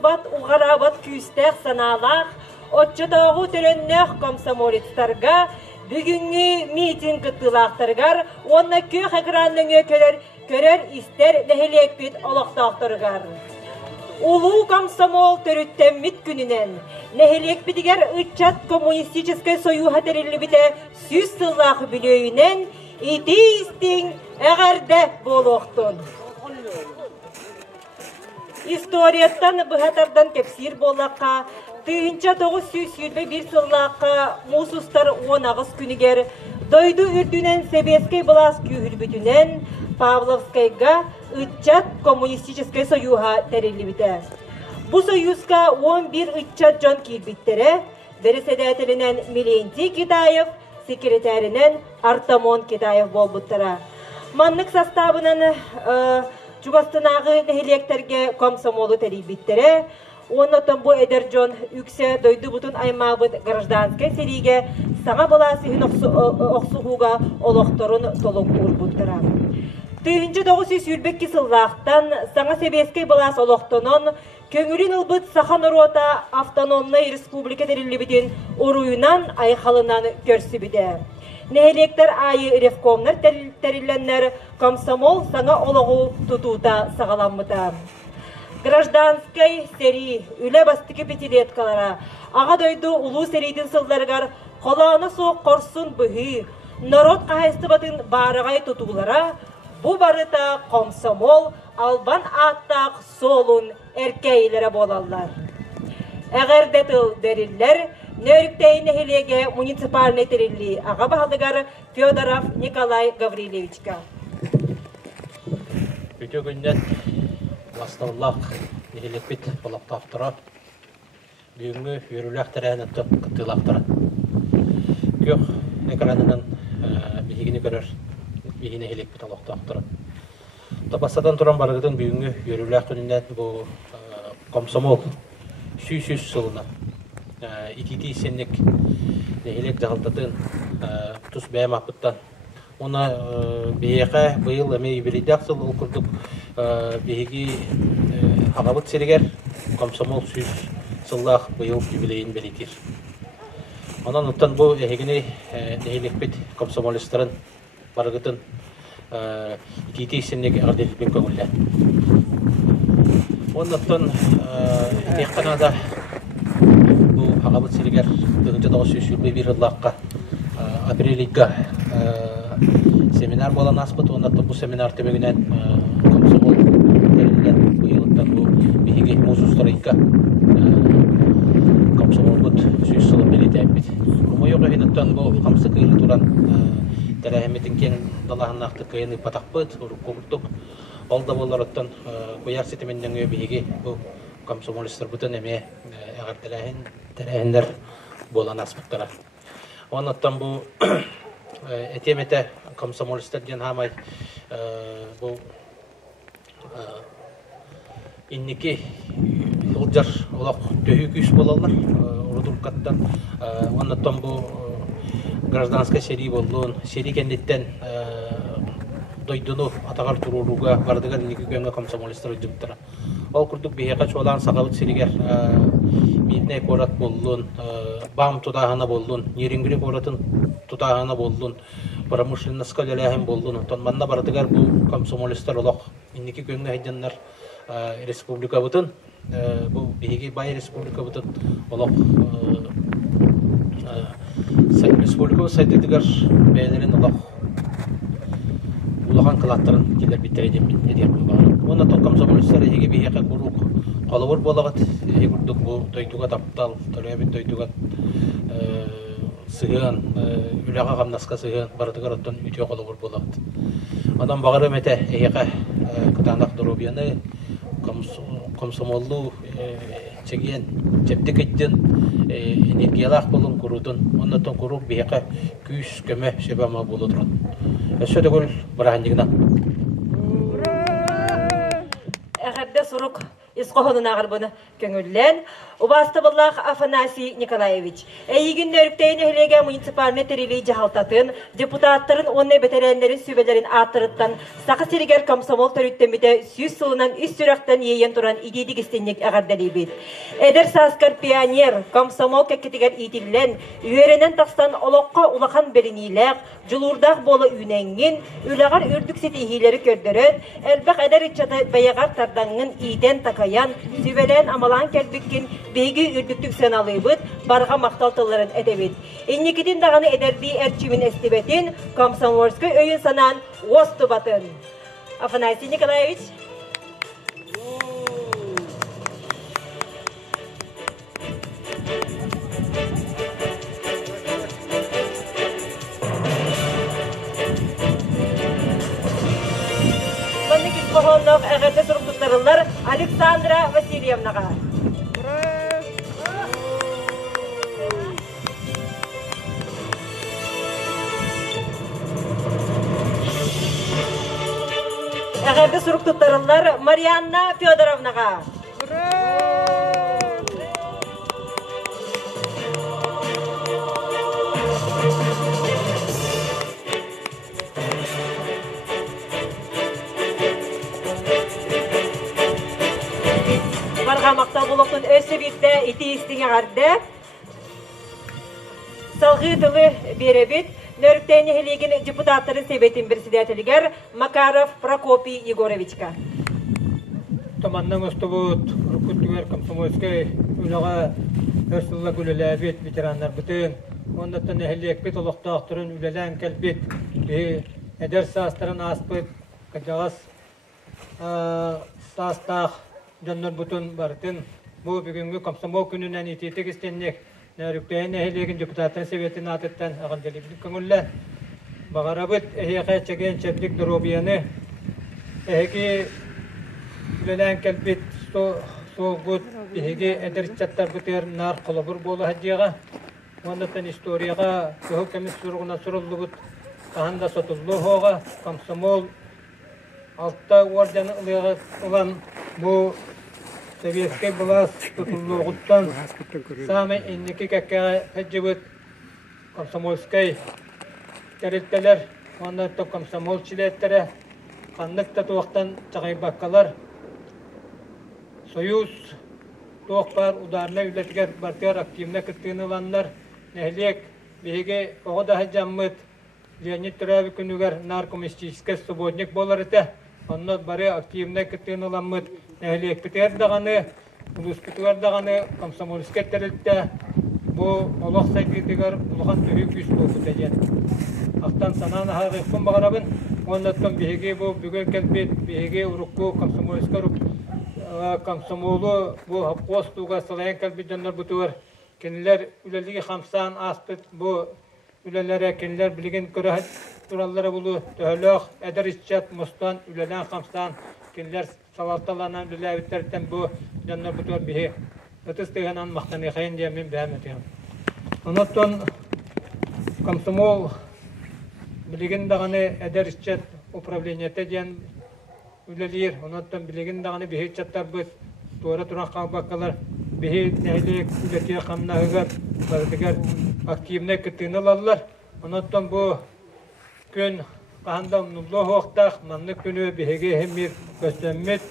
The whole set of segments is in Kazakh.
устубат уғарабат күйістәк саналақ, отчатауғы төреннәқ комсомолецтарға, бүгінгі митинг қыттылақтырғар, онна көк әкраныңы көрер істер ләхелекпет олықтақтырғар. Улу комсомол төріттеммит күнінен, ләхелекпетігер ұтчат коммунистическай союға тәрелібіде сүз сыллағы білөйінен, ити-истің әғәрді болуқтын. Историяттан бұхатардан кепсир болаққа, түйінча 921 сыллаққа мұсустар 10 күнігер, дойду үрдінен Себескай бұлас күйір бүтінен, Павловскайга ұтчат коммунистическай союға тәрелібіде. Бұ союзға 11 ұтчат жон кейбіттері, дәріседәтілінен Милентий Китаев, секретарінен Артамон Китаев болбыттыра. Манлық составынан Чугастанағы нәхелектерге комсомолу тәрейбіттері, оннотон бұ әдер жон үксе дойды бұтын аймағыт гражданскай сериге саңа баласыхын оқсуғуға олықтырын толық ұрбыттыра. 1942 сыллақтан саңа Себескай балас олықтынын көңілін ұлбыт Сахан Рота автономный республика тәрелебіден ұруынан айқалынан көрсі біді. Нәхелектер айы ревкомнар тәрелленнер комсомол саңа олығы тұтуыта сағаламыда. Гражданскай сери үлі бастықы пятилеткалара аға дойды ұлу серейдің сылдарғар қоланы соқ қорсын бұхи, народ қағайстыбатын барығай тұтулара, бұ барыта комсомол албан аттақ солын әркейлері болалар. Әғерді тыл дәрілер, нөріктейін әхелеге муниципалны тәрілі аға бағалығар Федоров Николай Гаврилевичка. Өте күннен бастаулақ әхелекпет болақтақтыра, бүгінгі өріләқ тәрәні қыттылақтыра. Көк экранынан бігіні көрір, бігіні әхелекпет олақтақтыра. Табасадан тұран барғыдың бүгінгі өріләқ күнінен бұл комсомол сүй-сүйс сылына. Итити сеннік әхелек жағылтатын тұс бәйім апыттан. Оны бейеқі бұйыл әмей білейдіқ сыл ұлқырдық бейгі ағабыт серігер комсомол сүйс сыллақ бұйыл юбилейін білейтір. Онан ұттан бұл әхегіне әхелекпет комсомолистарын барғытын итити сеннік ағырделікпен көңілі. Оннаттан текқанада бұл ағабыт серігер 1921 жыллаққа апрелийға семинар болан аспыт. Оннаттан бұл семинар темегінен комсомол тәрелілер бұйылыттан бұл бейге мұсустарайқа комсомол бұд сүйіс сылы белеті әппет. Мұйығы хенеттан бұл қамсы қиылы тұран тәрәхеметін кен далағын ақты қиыны патақпыт, көмірттік. Олда болар оттан көяр сетіменнен өбейге бұл комсомолистер бұтын әме әғар тәрәхендер болан аспыттара. Оннаттан бұл әтеметі комсомолистер ден хамай бұл иннеке ұлжар олақ төхі күйіс болалар ұрдырқаттан. Оннаттан бұл гражданскай сери болуын, сери кәндеттен дойдыну атағар тұруруға бардығар неге көнгі комсомолистер өйдімттіра. Ол күрдік бейеқа чолан сағабыт серігер бейдіне корат болуын, бам тұтағына болуын, неренгілі коратын тұтағына болуын, промышленнасқа ләләхін болуын. Манна бардығар бұл комсомолистер олақ неге көнгі хайденлер республика бұтын, бұл бейге бай республика бұтын олақ республика сайдыдығар бәйелерін олақ улахан кылаттарын келер биттереден ediyapın bağlı. Onda ton komsomolistler ege beyeke kuruk qalawır bolağat egurduk bu toytuga taptal, tolebin toytuga sığan, ülağa gamnaska sığan bardıgar otton ütüye qalawır bolağat. Adam bağırı mete ege kıtanak durubiyany komsomollu çegiyen ceptik ettin energiyalaq bolun kurudun. Onda ton kuruk beyeke küs köme şebama boludurun. Ösöde gül bırahandigina. Ägärde suruk Нусқоғының ағырбыны көңіллен. Убастыбыллах Афанасий Николаевич. Әйігін өріктейін өйлеге муниципалны терилей жағалтатын, депутаттарын онны бетерәнлерін сөбелерін аттырыттан, сақы серігер комсомол төріттеміде сүйіз сылынан үс сүрақтан ейен тұран идейдік істеннік ағардали бет. Әдір саскар пионер, комсомол кәккетігер итіллен, үйерінен тақстан олыққа улақан белінейләқ, жылурдақ болы үйнәңген, үлағар үрдік сетихилері көрдірін, әлбәқ әдір итчаты баяғар тардаңын иден такаян, сөбелен амалан кәлбіккен, бейгі үрдіктік сеналый бұд, барға мақталтыларын әдебет. Еннекеден дағаны әдерді әрчімін әстебетін, комсомольскай өйін санан осты батын. Афанасий Николаевич. Сонны кесқоғынлық әғірді сұрымдықтарылар Александра Васильевнаға. Әғерді сұрықтықтарылар Марианна Федоровнаға. Барға мақтал болуқтың өсі бетті еті естіңе ғарды. Салғы тұлы беребет. Нөріктәйні хелеген депутаттары себетін председателігер Макаров Прокопий Егоровичка. Таманнан өстігіт Рукуттігер Комсомольскай үліға өрсілі күліләбет ветерандар бұтын. Ондаттан әхелек бет олықтақтырын үлілән кәлбет. Әдер састырын аспыт, қажағас састақ жоннар бұтын бартын. Бұл бүгінгі Комсомол күнінен ететік істеннек. Нөріктәйін әхелеген депутаттарын себетін атыттан ағанделебілік көңілі. Бағарабыт әхеқә чәген чәплік дұробияны. Әхеге үлілән кәлбет соғыт бігеге әдірчаттар бұтыр нар қолабыр болу әдеға. Ондаттан историяға көғі кәміз сұрғына сұрылы бұт. Қағанда сотылы хоға, Комсомол алтта ордяны ұлыға ұлан бұл Советский влас тұтылуғыттан самы иннекі кәккәға әджібіт Комсомольскай тәрелттелер, оннатты комсомол чилеттері, қаннықта туақтан чағай баққалар, Союз туақ бар, ударына үлетігер партияр активна күттігін ұланлар, нәхілек бейге оғыда жаммыт, Леонид Түрәбі күнігер наркомистический субботник болар еті, оннат бары активна күттігін ұланмыт, нәхілек бітер дағаны, ұлыс бітер дағаны комсомольскай тәрелтті, бұл олақ сәйгетігер ұлған түрі күш бұл күтәден. Ақтан сананы хағықпын бағарабын, оннаттан бейге бұл бүгін кәлбет, бейге ұрыққу комсомольскай комсомолу бұл хапқос туға сылайын кәлбет жондар бұтығыр. Кенілер үлелігі қамсан аспыт бұл үлелері кенілер білген көрі тұралары бұлы төхіліқ, әдір ішчат, мұстан, үлелен қамсан, кенілер салатталанан үлеләвіттерден бұл жондар бұтығыр бейге. Өтіс дегенан мақтаны қайын деймен бәм өтеген. Оныттан комсомол білген дағаны әдір ішчат управленияты дейін үлелер, оныттан білген дағаны бейге чаттар бұт, туара тұран қалбаққалар, бейге нәйлек үлетия қамнағығар, бардығар активне күттігіні лалылар. Оныттан бұл күн қағанда ұмнулы хоқтақ, манны күні бейге хеммер көстәммет,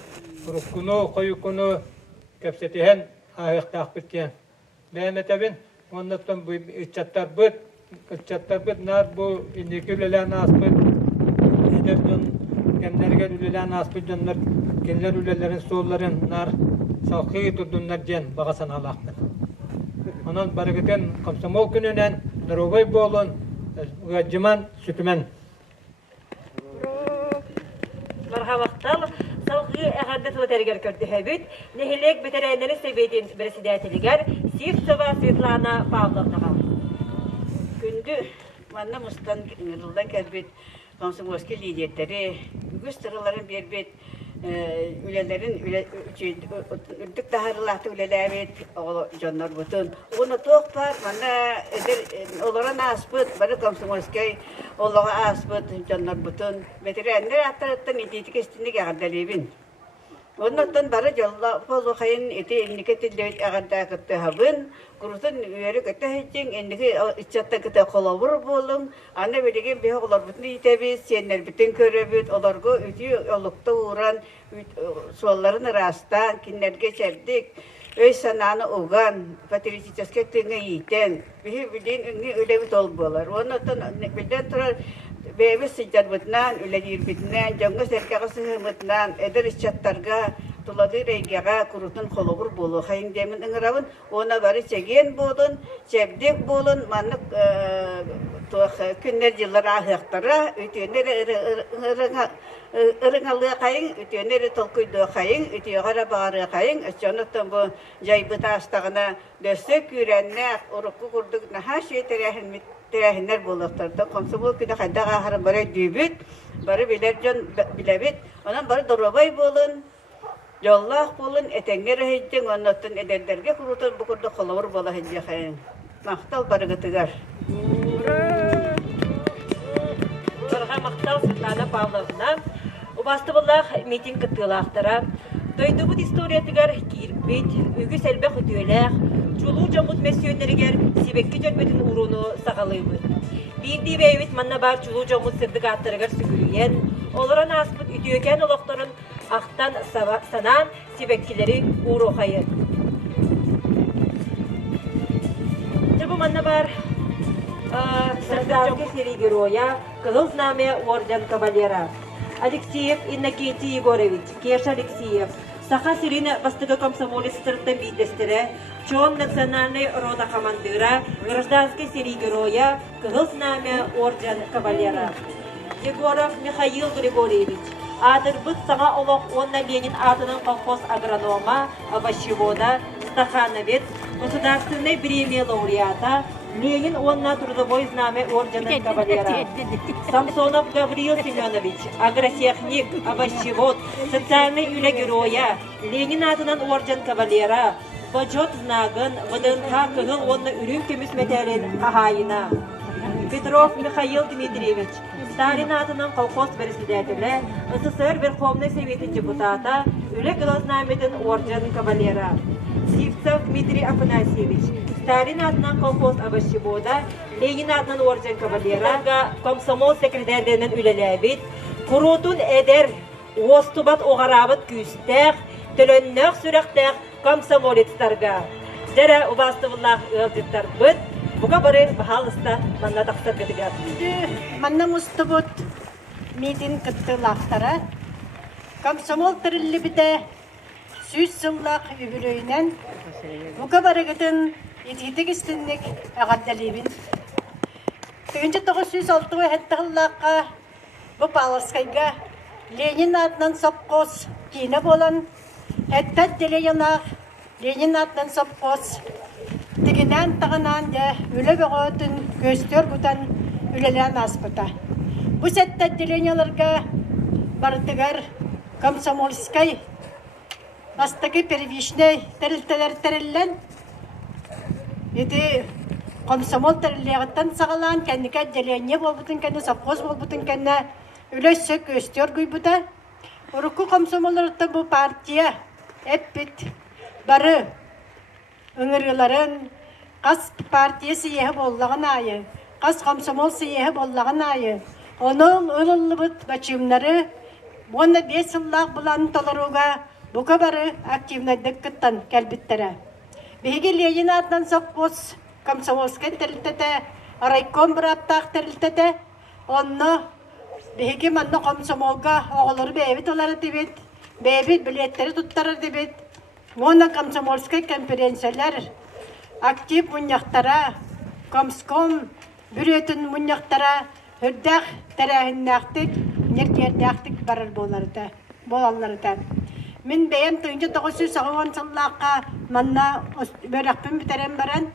ұрыққыны, қойыққыны көпсетеген ағықтақ біткен. Бәйметәбін, оныттан бұл үтчаттар бұт, нар бұл инекі үлелән аспыт, әдерден кәмдерген үлелән аспыт жонлар, кенлер үлелерін сооларын нар салқы тұрдынлар ден бағасан алақпын. Онын барығытын комсомол күнінен нұробай болын, ғаджыман сүтімен. Мархабақтал, салқы әғарды тұлатәргер көрді әбіт, нехелек бетерәйнері себетін председателігер Сивцева Светлана Павловнаға. Күнді манна мұстан жылдан кәлбет комсомольский лидерлері, үгіз тұрыларын бербет, үлелерін үрдік тағарылақты үлеләбет, жонлар бұтын. Оны тоқ бар, манна оларан аспыт, бары комсомольский олаға аспыт, жонлар бұтын. Ветеринер аттарыттан идейтік естінік ағардалебін. Ondan bara jalla polu kayın eti indike tillet aganda kıttı habın. Kurutun üyeri kıttı hecin indike içatta kıttı kolabur bolun. Anne bilegen bir olar bütün itebiz, senler bütün körebüt, olargo ütü olukta uğran sualların rastan, kinlerge çerdik. Öy sananı oğan, patricitasket tüne yiten. Bihi bilin ünlü ölevi tol bolar. Ondan bilden turar bebe sıcar bitnan, üledir bitnan, jonga serkağı sıhırmıtnan, eder içattarga, tuladı reygağa kurutun kolobur bolu. Hayın demin ıngıravın, ona bari çegen bolun, çebdek bolun, manık günler yıllar ahıqtara, ütüyenler ırıngalığa kayın, ütüyenler tolkuyduğu kayın, ütüyegara bağırığa kayın, öçönütten bu jaybıta astağına döstük yürenler, urukku kurduk, naha şey terehinler buluqtardı. Komsomol küde kayda ağırın bari dübüt, bari bilercan bilebit, ondan bari dorobay bolun, yollaq bolun, etenler hecden, ondan ederlerge kurutun bu kurdu kolawur bola hecde kayın. Maqtal bari gıtıgar. Sorga maqtal Svetlana Pavlovna, ubastыбыллах митинг кытылақтара, дойдубут историятыгар кирбит, үгү селбек өтүөлэх, чулуу жамут мессионнеригер сибекки жөрбөтүн уруну сагалыйбыт. Бирди бейбит манна бар чулуу жамут сырдык аттарыгар сүгүрүйен, олоран аспыт үтүөкен олокторун ақтан санан сибеккилери урухайы. Жабы манна бар Сардарский серий героя, Кызыл знамя орден кавалера. Алексеев Иннокентий Егорович, Кеш Алексеев, Саха Сирина Востыга комсомолец сыртын бейдестері, Чон национальный рода командира, Гражданский серий героя, Кызыл знамя орден кавалера. Егоров Михаил Григорьевич, Адырбыт саңа олық онна Ленин атының колхоз агронома, овощевода, стахановец, государственной премии лауреата, Ленин онна трудовой знамя ордена кавалера. Самсонов Гавриил Семенович, агротехник, овощевод, социальный үлі героя, Ленин атынан орден кавалера, почет знагын, ВДНХ кығыл онна үрін көміс метелін ағайына. Петров Михаил Дмитриевич, Сталин атынан колхоз председателі, СССР Верховный Советі депутата, үлі кығыл знаметін орден кавалера. Сивцев Дмитрий Афанасьевич, Сталин атынан колхоз овощевода, Ленин атынан орден кавалера, комсомол секретарьдерінен үлеләбит, құрутун әдер, остубат оғарабыт күйістәқ, төлөннәқ сүрәқтәқ комсомолецтарға. Дәрі убастывыллақ ылдыттар бұд, бұға бары бағалыста манна тақсар кәдігер. Манна мұстыбыт митин кыттылақтара, комсомол тірілі біде, Süs sılлақ үбілөйінен, бұқа барығытын ететік істінлік әғаддалебін. Түгінші 906 әттіғыллаққа бұп алысқайға Ленин атынан сапқос кейіні болан, әттәт деле янақ Ленин атынан сапқос тігінен тағынан де үлі бұғытын көстер бұтан үлелен аспыта. Бұс әттәт деле янларға бардығар комсомольскай Астаки первичный тәрілтелер тәріллен, еті комсомол тәріллеғіттен сағалан, кәндіке делене болбутын кәнді, сапқоз болбутын кәнді, үлесі көстер көйбута. Ұрыққы комсомолларықты бұл партия әппет бары үңірілерін қас партия сиеғі боллағын айы, қас комсомол сиеғі боллағын айы. Оның ұлылы бұд бачымнары, оны 5 жыллақ бұланын толыруға Бұқа бары активнайдық күттан кәлбіттері. Беге Ленин атынан соқпос комсомолскай тәрілтеті, райком бір аптақ тәрілтеті, онны беге манны комсомолға оғылыр бәйбіт олары дебет, бәйбіт білеттері тұттары дебет. Оны комсомолскай конференциялар актив мұняқтара, комском бүретін мұняқтара, үрдәқ тәрәхіннәқтік, неркердәқтік барыр болаларыда. Мен бәйім 1990 жыллаққа манна бөрәқпін бітерен баран,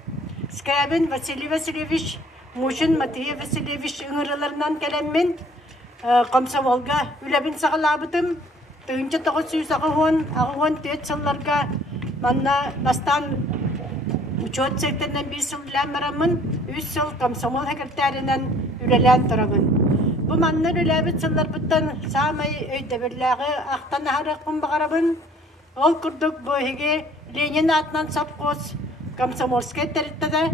Скрябин Василий Васильевич, Мушин Матвей Васильевич үңірілерінен кәлеммен комсомолға үләбін сағылабытым. 1994 жылларға манна бастан учет секторынан 5 жыл үлән барамын, 3 жыл комсомол секретарынан үләлән тұрамын. Бұл маннар үләбіт сыллар бұттан самай өйдебірләғі ақтан ағырықпын бағарабын, Ол курдук бөһиге Ленин атынан сапқос Комсомольская территория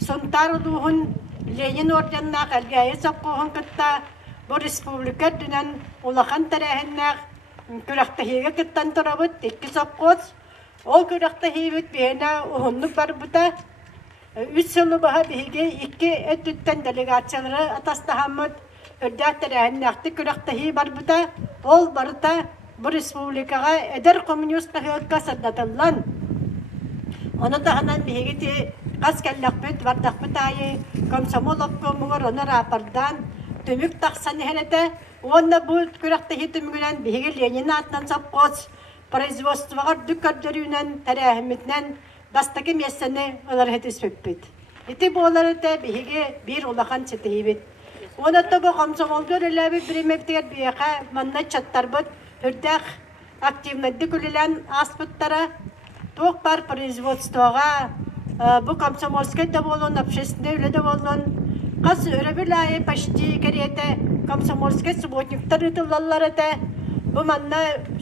Сонтар улуһун Ленин орденнақ әлгәйе сапқоһын кытта бу республика дүнән улахан тәрәһеннәк күрәхтәһиге кыттан торабыт икки сапқос. Ол күрәхтәһибит беһенә уһуннук барбыта. Үс сылы баһа биһиге икки өттүттен делегациялары атастаһаммыт өрдәк тәрәһеннәкти күрәхтәһи барбыта. Ол барыта бу республикага эдер коммунист тәһәккә сәддәтәллән. Оны тағынан биһиге қас кәлләкбет бардақбет айы комсомол обкомугар оны рапордан төмүк тақсан хәнәтә. Онда бу күрәхтәһи төмүгенән биһиге Ленин атынан сапқос производствоға дүккәрдөрүнән тәрәһимитнән бастакы мессәне олар хәтиспеппит. Ити болары да биһиге бир улахан сетейбит. Оны табы комсомолдор эләбе биремектер бияка манна чаттарбыт үрдәк активнәдде күлелән аспыттара тоқ бар производствоға бу комсомольская да болон общественный үле да болон кас өрөбүлайы почти керете комсомольская субботниктар ытыллалар эте. Бу манна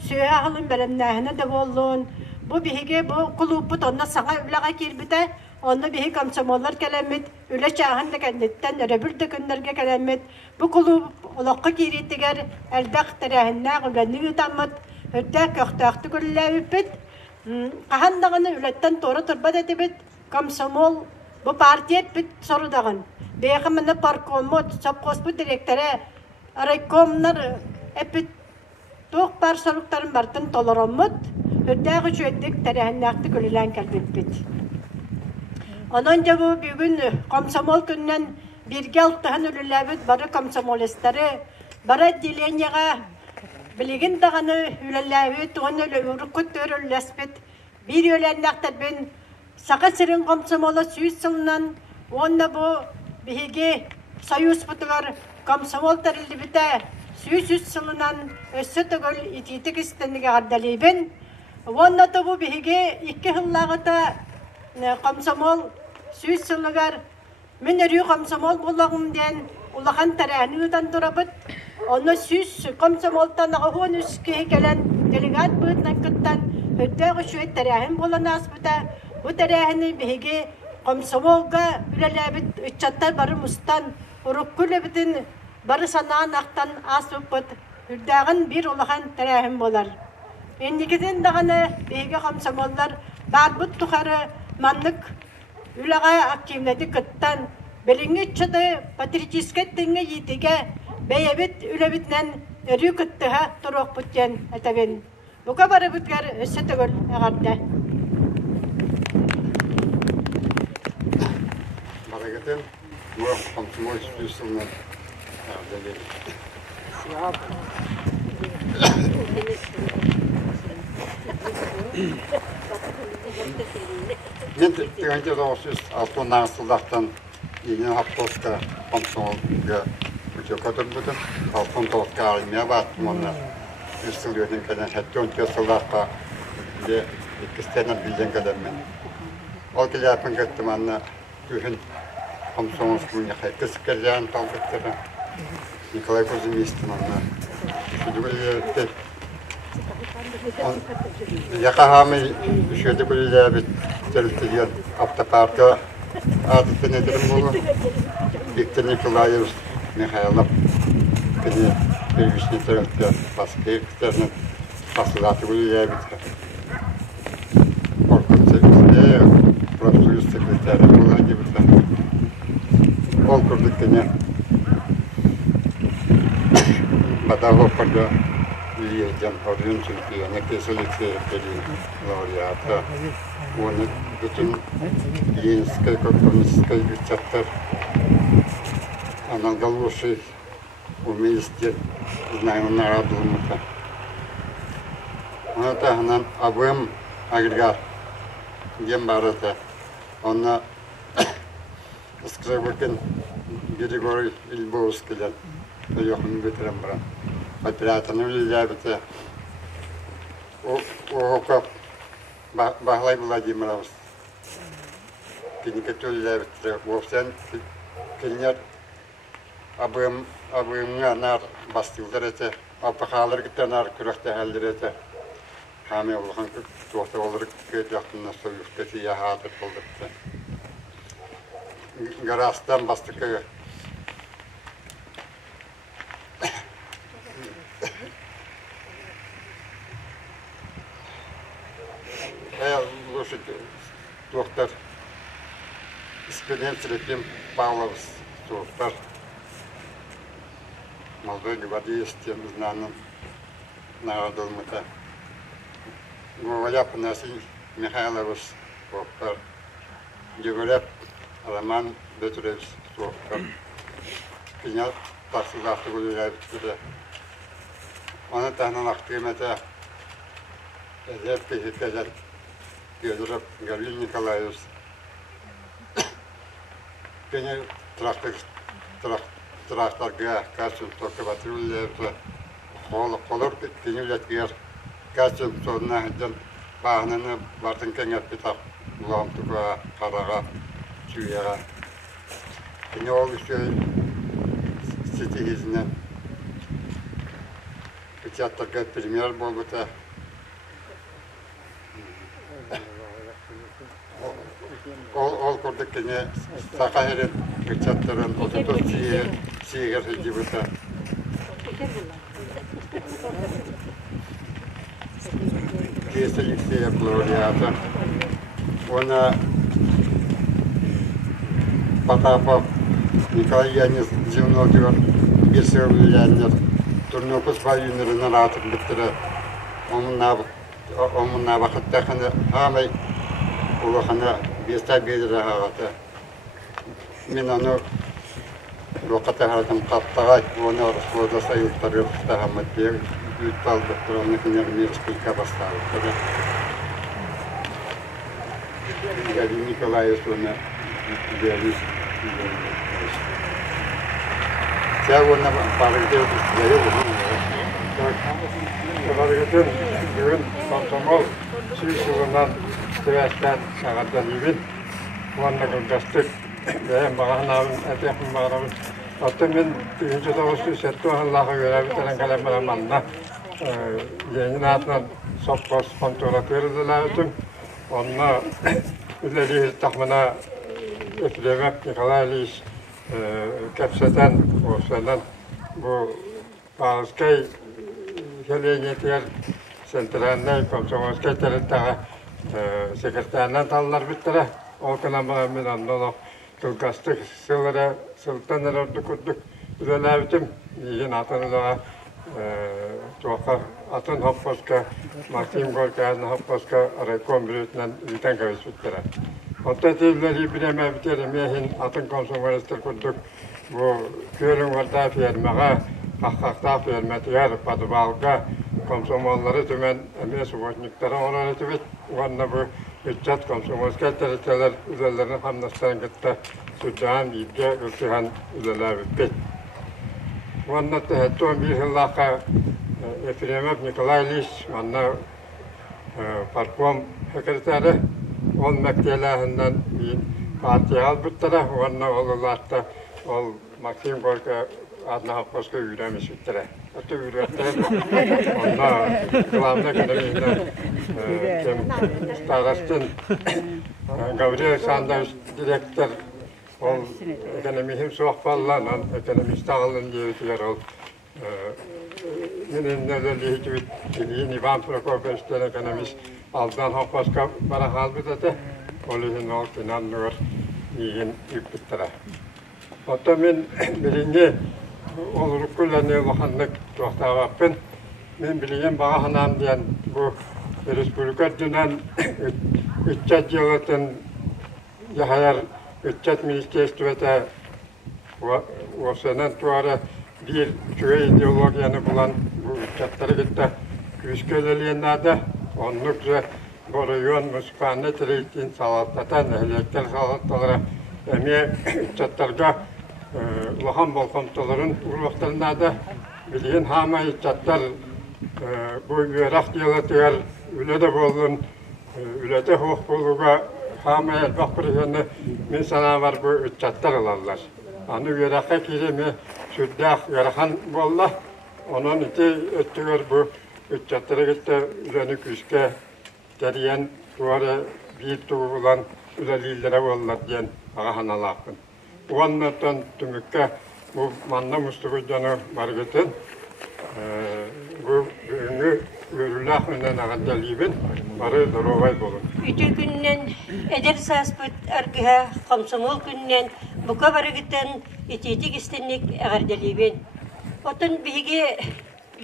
сүйө ахылын беремнәһенә да болон. Бу биһиге бу клуббут онна саңа үләгә кирбите. Онна биһи комсомоллар кәләмит, үлә чагын да кәндеттән өрөбүл дә көннәргә кәләмит. Бу клуб олоққа киритигәр әлдәк тәрәһеннә гөләнне утамыт. Өтә көктәхтә күлләбит. Кахандагыны үләттән торы турбат этебит. Комсомол бу партия бит сорудагын. Бәйгәмне паркомот сапкоспу директоры райкомнар эпит тоқ бар соруктарын бартын толороммут. Өтәгы чөйдек тәрәһеннәкти күлелән кәлбит. Онан да бу бүгүн комсомол күннән бирге алтыһын үлеләбит бары комсомолистлары бары отделениега билеген даганы үлеләбит оны урукут төрөлләспит. Бир үләннәктер бен сака сирин комсомолы сүйүс сылынан онда бу биһиге союз бутугар комсомол тәрилбите сүйүс сылынан өссө төгөл ититик истенниге ардалыбын. Онда да бу биһиге 2 хыллагыта комсомол сүйүс сылыгар мен өрү комсомол булагым ден улахан тәрәһинүдән турабыт. Оны сүйүс комсомолтан агын үскә келен делегат бытнан кыттан өтәгы шөй тәрәһин буланас бута. Бу тәрәһини биһиге комсомолга үләләбит үчәттә бары мустан уруккүле битен бары санаан ақтан асыппыт үрдәгін бир улахан тәрәһим болар. Энникеден дағаны биһиге комсомоллар барбыт тухары маннык үләгә активнәди кыттан белиңе чыды патриотическә теңге йитеге бәйәбит үләбитнән өрү кыттыга торок буттен әтәбен. Бука бары бүткәр өссө түгел әгәрдә. Барагатен бу комсомол сүйүсүннән мен тегенде досыз алтыннан сылдақтан ине хаппоска комсомолга үчөкөтөр бүтүн алтын толкка армия бар монна үстүлдөрүн кенен хаттон төсөлдакка де икистенен билген кадаммен ол келяпын кеттим анна түһүн комсомольскую хайкыс келген талбыттыра Николай Кузьмистин анна шүдүгүлү Якахами шөйді күлілі бит тәрілтеген автопарка адыттен әдірім болу. Виктор Николаев Михайлов кені первичный тәрілтке баскейктерінің басылаты күлілі бит. Оркын секретарі, профсоюз секретарі бола дебіті. Ол күрдік кені Бадаловпарда Лиеден орден чемпионы кесіліксе лауреата. Оны bütün Ленинская, коммунистская бюджеттер аналогичный вместе знаем народу. Она тагнан абым агрегат гем барата. Она скребукен Григорий Ильбовский лет. Йохан Бетрем брат. Операторны үлеләбіті. Оғықап Бағлай Владимирович. Кенеке төлеләбіті. Оғсен кенер абымға нар бастылдар еті. Апықалыр кіттен ар күріқті әлдер еті. Kami olgan tuosta olarak köydaktığında soyuftaki yahadır buldukta. Garastan bastık. Лошадь, доктор, исполнитель Серафим Павлов, доктор, молодой гвардеец, тем знаным народом это. Говоря Панасий Михайлович, доктор, Георгий Роман Петрович, доктор. Меня парсылақты гуляют сюда. Он это нахтым это. Эзеп пехикезет. Георгий Гаврил Николаевич. Меня тракторга качем только патрульлерді. Қолыр кенеулеткер качем сонына жын бағыныны бартын кеңет бітап ұламтыға, қараға, чүйеға. Кене ол үші сетегізінен печаттарға премьер болбыта. Ол көрдік кене сақа ерен печаттарын отытыр сиегер жібіта. Кесті Алексея Глориата. Она Потапов Николай Янис Зимногер, Бесер Янис, Турнопус Байюнерин Ратор Биттера. Он на вахаттахана Амай Улахана Беста Бедера Хагата. Минано Рокатахатам Каптагай, она расхода Союз Тарифта Хаматбек, Витал Докторовна Кенермирский Кабастав. Николаевич, он идеалист. Тя он на параграфе Параграфен бүгін комсомол сүйсілінен төвәстен сағаттан ебін. Онына күлдастық, бәйім бағанабын, әтекін бағанабын. Отты мен 1970 Allah'a göre bir tane kalemlerim anla. Yeni atından sopkos kontrolat verildiler tüm. Onunla ülleri takmına ötülemek Nikolaylıyız. Kapsatan, olsadan bu Bağızkay Geliyetiyer Sentral'da Komsomolskay Teritağı sekreterden tallar bittere. O kalamağa ben anladım. Kılgastık, sıllara, sıltanlar ordu kurduk. Üzeler bitim, yiyin atınıza Tuğka atın hopposka, Maksim Gorkay'ın hopposka Raykom Brüt'den biten kavış bittere. Ondan tevleri bileme biterim yehin atın konsumvalistler kurduk. Bu köyün varda fiyermeğe, hakkakta fiyermetiyer, padıbalga, konsumvalları tümen emeği boşnikleri oranı tübet. Onunla bu Ücret komsomolskay teriteler üzerlerine hamdastan gitti. Sütçağın ilge ülkehan üzerler bitbet. Onunla tehettuğun bir yıllaka Efremev Nikolaylıyız. Onunla parkom sekreteri. Ol mektiyelerinden bir partiye albüttere. Onunla olulatta ol Maksim Gorka adına hapkoska üyremiş bittere. Hatta ürettiler. Onunla kılavına gönderliğinden Starostun Gabriel Sanders direktör ol ekonomihim soğukballanan ekonomist ağılın diye ol Minenlerle hiçbir iliğin Ivan Prokofiev'den ekonomist aldan hapkoska bara halbüdete olihin ol kinanlıyor yiyin iptittere. Hatta min birinci oluruk kullanıyor bakanlık tuhtavappın. Min bileyim bağa hanam diyen bu Respublika dünen 3 yılın yahayar 3 ministerstuvete o senen tuarı bir köy ideologiyanı bulan bu 3'leri gitti. Küsköleliğinde onlukça bu rayon müsifane tireyitin salattatan ehliyetler salattaları emeğe 3'lerge Lahan Balkomtaların urvaklarında da bildiğin hama 3'ler bu üyerak diyalatıyor. Ülede bolun, ülede hoş boluğa hama elbaq biriyeni min sana var bu 3'ler alarlar. Anı üyerak'a kirimi sürdağ yarahan bolla. Onun iti öttüyor bu Ütçatları gitti üleni küske teriyen tuara bir tuğulan ülelilere ollar diyen ağa hanalakın. Bu anlardan tümükke bu manna mustuğucanı margıtın bu ürünü görülük münden ağadalibin barı dorovay bolun. Ütü günden eder saspıt argıha komsomol günden buka barıgıtın ititik istenlik ağardalibin. Otun bigi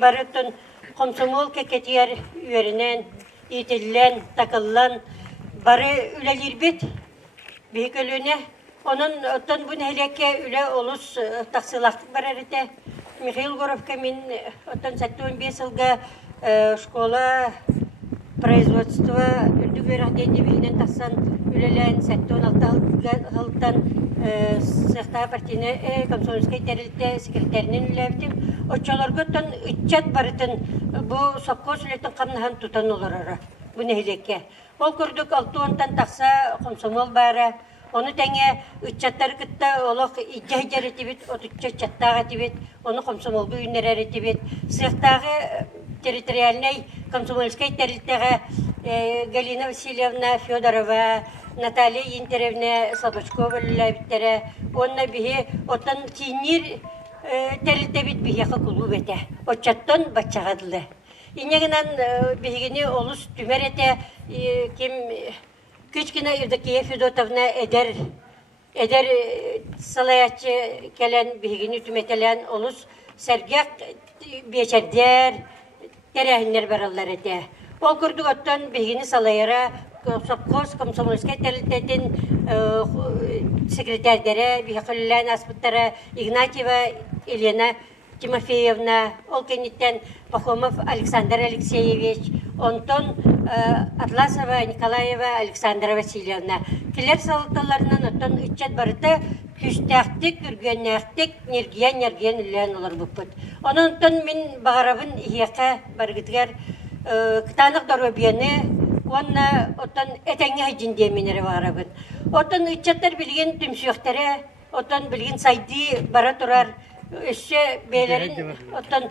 barıtın komsomol keketiyer üyerinden itilen, takıllan barı ülelirbit big ölüne. Onun otun bu nehleke üle olus taksılaktık bararıte. Mikhail Gorovka min otun 75 yılga школа производства үрдүк өрәхденде билинен тахсан үлелен 16 хылтан сыхта партийне комсомольский терилте секретаринен үләбитим. Очолорготтан итчат барытын бу совхоз үлетин камнахан тутан олорора бу нехилекке. Ол көрдүк 6-тан тахса комсомол бара. Onu tenge итчаттар кытта олох ижҗа ретибит, отучча чаттага тибит, onu комсомолгу үннәре ретибит. Сыхтагы территориальной комсомольской территории Галина Васильевна Федорова, Наталья Интеревна Слободскова ләбиттере, онна бихи отан кинир территориябит бихи хакулу бете. Отчаттан бачагадылы. Инегенен бихигини олус түмерете ким Küçkine Evdokiya Fedotовна eder salayatçı kelen bihigini tümetelen olus sergak beçerder terehinler barallar ete. Ol kurduk ottan bihigini salayara Sopkos Komsomolskay teritetin sekreterdere bihikalilen asbıttara Ignatieva Elena Timofeyevna, ol kenitten Пахомов Александр Алексеевич, Антон Атласова Николаева Александра Васильевна. Келер салыталарынан оттан үтчет барыта күстәқтік, үргенәқтік, нерген үлән олар бұппыт. Онын мен бағарабын иеқа барғытығар кытанық дорбияны, онна оттан әтәңе жинде менері бағарабын. Оттан үтчеттер білген түмсіқтері, оттан білген сайды бара тұрар, Öşe beylerin, otan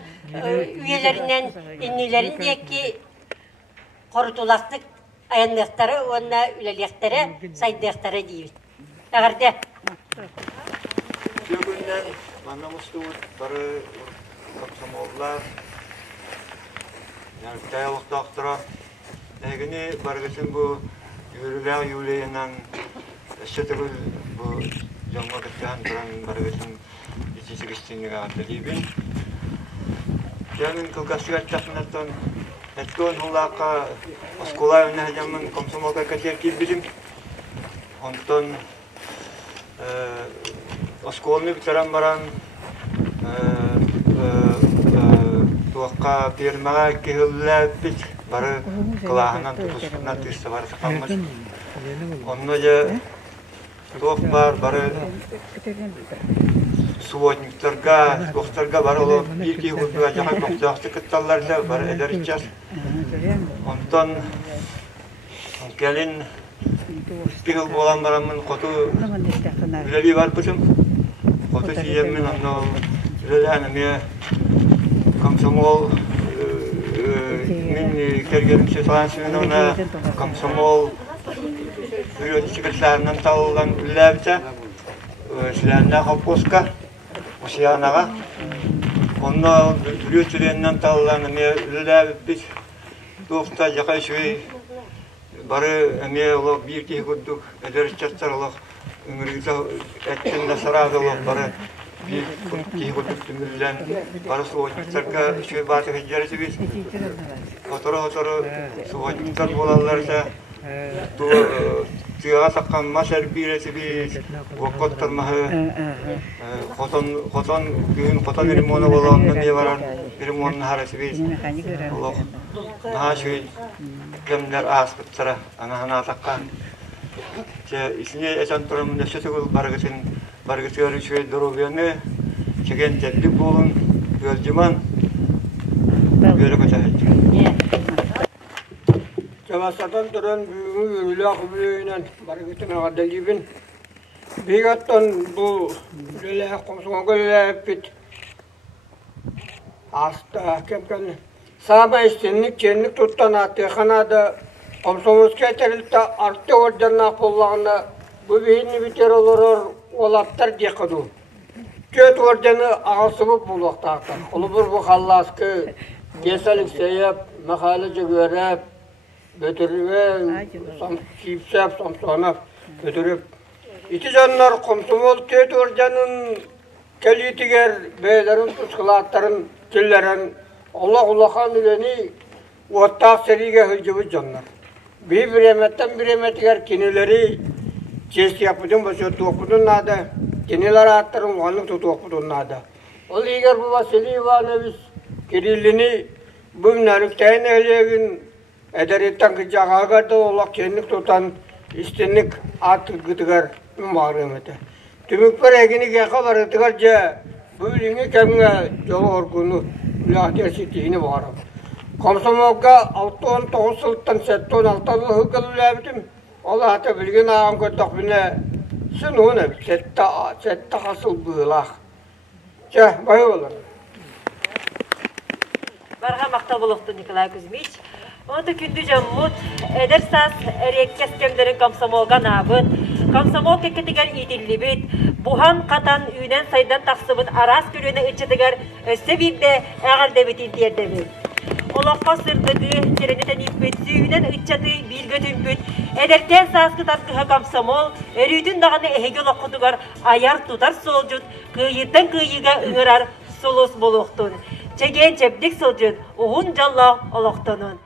üyelerinden, innilerin diyeki korutulaktık ayanlıkları, onunla üleliyakları, saydıkları değil. Ağırda. Şu günden bana mustuğut, barı kapsamollar, yani dayılık doktora, egini bargısın bu yürüler yürüyenen, eşitürül bu yanmadıktan duran bargısın Сигистинга далибин. Янын кылгасыгар тахнатан эткон хулака осколай нахажамын комсомолга катер килбидим. Онтон осколны битеран баран туакка пермага кехилләпит бары кылахынан тутускунан тыста бары сакалмыз. Онно же туак бар бары Суотниктарга, кохтарга бар оло бирки хутуга жахан кохтақты кытталларда бар эдеричас. Онтон келин пигыл болан барамын коту үлеби бар пытым. Коту сиеммин онно үлеләні ме комсомол мен кергенімше салансымен ona комсомол үлеті секретарынан талылан үлләбіті. Silahına kapkoska, Osiyanaga. Onunla türüyütülerinden tallarını müelliler biz doğukta yakay şöyle barı emiye olarak bir ki kurduk ederiz çatlar olarak ümürgüte ettiğinde sarada olarak barı bir ki kurduk tümürlen barı soğutmuşlarka şöyle bazı hicreti biz fotoğrafları soğutmuşlar olanlarsa Tüyağa takkan maşer birisi biz vakıttır mahı koton gün koton rimonu olan ne varan rimonun harası biz Allah daha şöyle gemler aspıttıra ana takkan ce isine esan turamın neşetegül bargıtıyor şöyle durubiyanı çeken tedbik olun gölcüman böyle kaçacak. Çavasatan duran büyüğü yürülük büyüğünden bargıtın ağadalibin. Bigattan bu lülek komsomol lülek bit. Hasta kemken Sağma istinlik kenlik tuttan atı kanada Komsomolskaya terilta arttı ordanına kollağına bu bihinni biter olur olaptar diyekadu. Köt ordanı ağasımık bulaktaktar. Olubur bu hallaskı geselik seyip, mekhalece görep, götürüp, kipsep, samsonap götürüp. İti canlar Komsomol köt ordanın kelitiger beylerin tuskılatların killerin Allah üleni ortak seriye hıcıvı canlar. Bir emetten bir emetler kinileri cesti yapıdın başı topudun nada. Kiniler attırın varlık topudun nada. Ol eğer bu Vasili Ivanoviç Kirillini bu münalükteyin ehliyegin ederetten kıcağa kadar olak kendik tutan istinlik atı gıdıgar mübaremete. Tümükper egini keka varıtıgarca bu ülünü kemine yolu orgunu mülahdiyar sittiğini varım. Komsomolga 6-19 yıldan 7-16 yıl hıkkılı labdim. Allah hatta bilgin ağam kötük bine sınıhına sette hasıl bığılaq. Bayı olur. Barga makta buluqtu Nikolay Kuzmich. Onu kündü jammut edersas erek keskemlerin komsomolga nabın. Komsomol keketiger idillibit. Buhan katan ünen saydan taksıbın aras külüne içetiger sebirde ağır debitin diyerdebit. Olaqqa sırdıdı, kereneten ipet, süyünen ıççatı bir götümpüt. Ederken saskı tarkıha komsomol, erüydün dağını ehege olaqqutugar ayar tutar solcut, kıyıdan kıyıga ığırar solos boluqtun. Çegen çeplik solcut, uğun jalla olaqtonun.